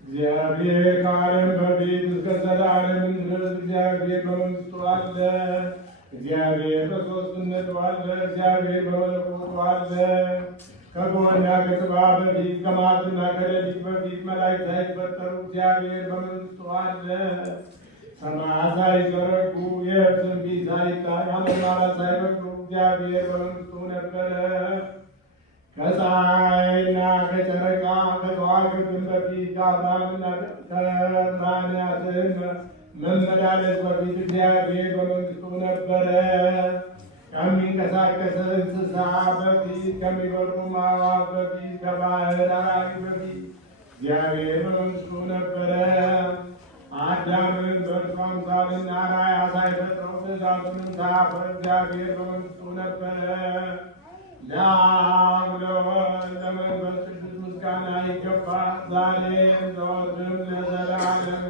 እግዚአብሔር ከዓለም በፊት እስከ ዘላለም ድረስ እግዚአብሔር በመንግሥቱ አለ። እግዚአብሔር በሦስትነቱ አለ። እግዚአብሔር በመለኮቱ አለ። ከጎና ከጽባ በፊት ከመዓልትና ከሌሊት በፊት መላእክት ሳይፈጠሩ እግዚአብሔር በመንግሥቱ አለ። ሰማያት ሳይዘረጉ የብስም ፊት ሳይታይ አመድማላት ሳይበቅሉ እግዚአብሔር በመንግሥቱ ነበረ። ከፀሐይና ከጨረቃ ከከዋክብትም በፊት ከአብርሃምና ከማንያትም መመላለስ በፊት እግዚአብሔር በመንግሥቱ ነበረ። ከሚንቀሳቀስ እንስሳ በፊት ከሚበሩ አዕዋፍ በፊት ከባሕር አራዊት በፊት እግዚአብሔር በመንግሥቱ ነበረ። አዳምን በእርሱ አምሳልና አርአያ ሳይፈጥረው ትእዛዙንም ሳያፍር እግዚአብሔር በመንግሥቱ ነበረ። ለአብ ለወልድ ለመንፈስ ቅዱስ ምስጋና ይገባል ዛሬም ዘወትርም ለዘላለሙ።